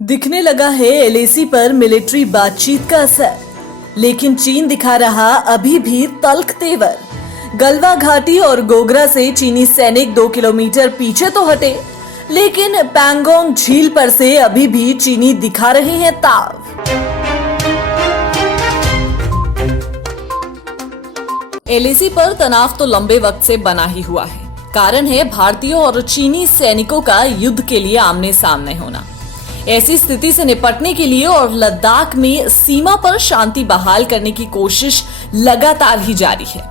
दिखने लगा है एलएसी पर मिलिट्री बातचीत का असर, लेकिन चीन दिखा रहा अभी भी तल्ख तेवर। गलवा घाटी और गोगरा से चीनी सैनिक 2 किलोमीटर पीछे तो हटे, लेकिन पैंगोंग झील पर से अभी भी चीनी दिखा रहे हैं ताव। एलएसी पर तनाव तो लंबे वक्त से बना ही हुआ है। कारण है भारतीय और चीनी सैनिकों का युद्ध के लिए आमने सामने होना। ऐसी स्थिति से निपटने के लिए और लद्दाख में सीमा पर शांति बहाल करने की कोशिश लगातार ही जारी है।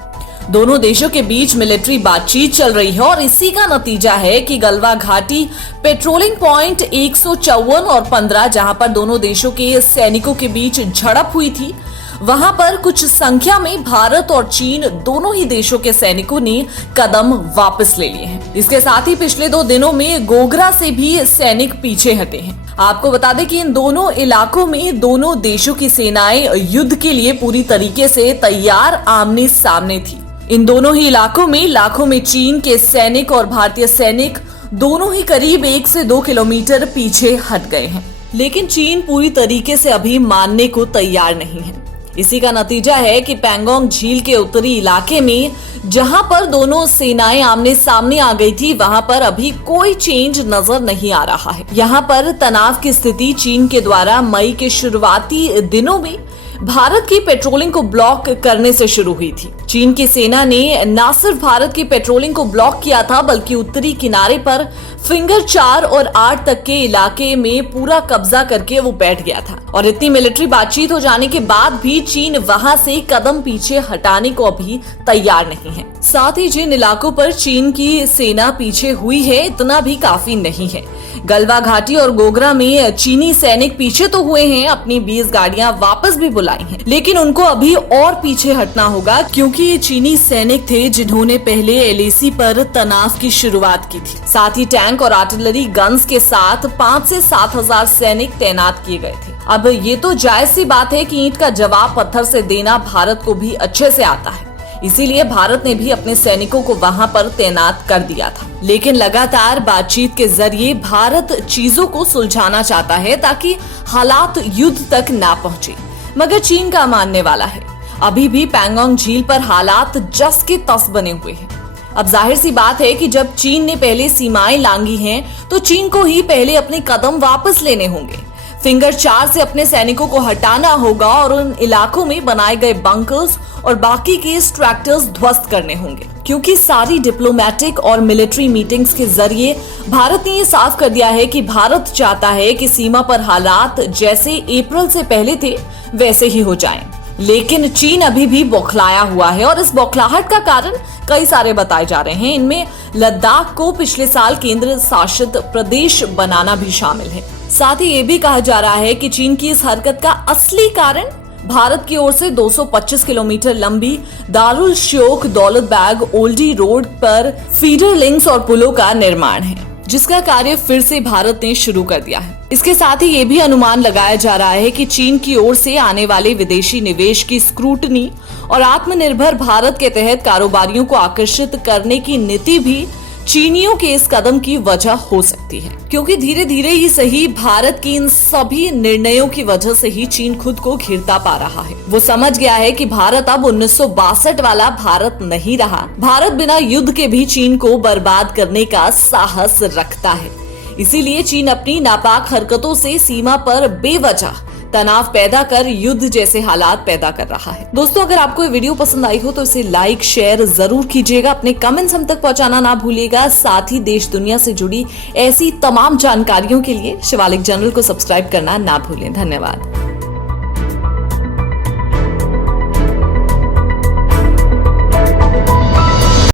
दोनों देशों के बीच मिलिट्री बातचीत चल रही है और इसी का नतीजा है कि गलवा घाटी पेट्रोलिंग पॉइंट 154 और 15, जहां पर दोनों देशों के सैनिकों के बीच झड़प हुई थी, वहां पर कुछ संख्या में भारत और चीन दोनों ही देशों के सैनिकों ने कदम वापस ले लिए हैं। इसके साथ ही पिछले 2 दिनों में गोगरा से भी सैनिक पीछे हटे हैं। आपको बता दें कि इन दोनों इलाकों में दोनों देशों की सेनाएं युद्ध के लिए पूरी तरीके से तैयार आमने सामने थी। इन दोनों ही इलाकों में लाखों में चीन के सैनिक और भारतीय सैनिक दोनों ही करीब 1 से 2 किलोमीटर पीछे हट गए हैं, लेकिन चीन पूरी तरीके से अभी मानने को तैयार नहीं है। इसी का नतीजा है कि पैंगोंग झील के उत्तरी इलाके में जहां पर दोनों सेनाएं आमने सामने आ गई थी, वहां पर अभी कोई चेंज नजर नहीं आ रहा है। यहां पर तनाव की स्थिति चीन के द्वारा मई के शुरुआती दिनों में भारत की पेट्रोलिंग को ब्लॉक करने से शुरू हुई थी। चीन की सेना ने न सिर्फ भारत की पेट्रोलिंग को ब्लॉक किया था, बल्कि उत्तरी किनारे पर फिंगर 4 और 8 तक के इलाके में पूरा कब्जा करके वो बैठ गया था। और इतनी मिलिट्री बातचीत हो जाने के बाद भी चीन वहां से कदम पीछे हटाने को अभी तैयार नहीं है। साथ ही जिन इलाकों पर चीन की सेना पीछे हुई है, इतना भी काफी नहीं है। गलवा घाटी और गोगरा में चीनी सैनिक पीछे तो हुए हैं, अपनी 20 गाड़ियां वापस भी बुलाई हैं, लेकिन उनको अभी और पीछे हटना होगा, क्योंकि ये चीनी सैनिक थे जिन्होंने पहले एलएसी पर तनाव की शुरुआत की थी। साथ ही टैंक और आर्टिलरी गन्स के साथ 5 से 7 हजार सैनिक तैनात किए गए थे। अब ये तो जायज सी बात है कि ईंट का जवाब पत्थर से देना भारत को भी अच्छे से आता है, इसीलिए भारत ने भी अपने सैनिकों को वहां पर तैनात कर दिया था। लेकिन लगातार बातचीत के जरिए भारत चीजों को सुलझाना चाहता है ताकि हालात युद्ध तक ना पहुंचे, मगर चीन का मानने वाला है अभी भी पैंगोंग झील पर हालात जस के तस बने हुए हैं। अब जाहिर सी बात है कि जब चीन ने पहले सीमाएं लांघी हैं, तो चीन को ही पहले अपने कदम वापस लेने होंगे। फिंगर 4 से अपने सैनिकों को हटाना होगा और उन इलाकों में बनाए गए बंकर्स और बाकी के स्ट्रक्चर्स ध्वस्त करने होंगे, क्योंकि सारी डिप्लोमेटिक और मिलिट्री मीटिंग्स के जरिए भारत ने ये साफ कर दिया है कि भारत चाहता है कि सीमा पर हालात जैसे अप्रैल से पहले थे वैसे ही हो जाएं। लेकिन चीन अभी भी बौखलाया हुआ है और इस बौखलाहट का कारण कई सारे बताए जा रहे हैं। इनमें लद्दाख को पिछले साल केंद्र शासित प्रदेश बनाना भी शामिल है। साथ ही ये भी कहा जा रहा है कि चीन की इस हरकत का असली कारण भारत की ओर से 225 किलोमीटर लंबी दारुल शोख दौलत बैग ओल्डी रोड पर फीडर लिंक्स और पुलों का निर्माण है, जिसका कार्य फिर से भारत ने शुरू कर दिया है। इसके साथ ही ये भी अनुमान लगाया जा रहा है कि चीन की ओर से आने वाले विदेशी निवेश की स्क्रूटनी और आत्मनिर्भर भारत के तहत कारोबारियों को आकर्षित करने की नीति भी चीनियों के इस कदम की वजह हो सकती है, क्योंकि धीरे धीरे ही सही भारत की इन सभी निर्णयों की वजह से ही चीन खुद को घिरता पा रहा है। वो समझ गया है कि भारत अब 1962 वाला भारत नहीं रहा। भारत बिना युद्ध के भी चीन को बर्बाद करने का साहस रखता है। इसीलिए चीन अपनी नापाक हरकतों से सीमा पर बेवजह तनाव पैदा कर युद्ध जैसे हालात पैदा कर रहा है। दोस्तों, अगर आपको ये वीडियो पसंद आई हो तो इसे लाइक शेयर जरूर कीजिएगा, अपने कमेंट्स हम तक पहुंचाना ना भूलिएगा। साथ ही देश दुनिया से जुड़ी ऐसी तमाम जानकारियों के लिए शिवालिक जनरल को सब्सक्राइब करना ना भूलें। धन्यवाद।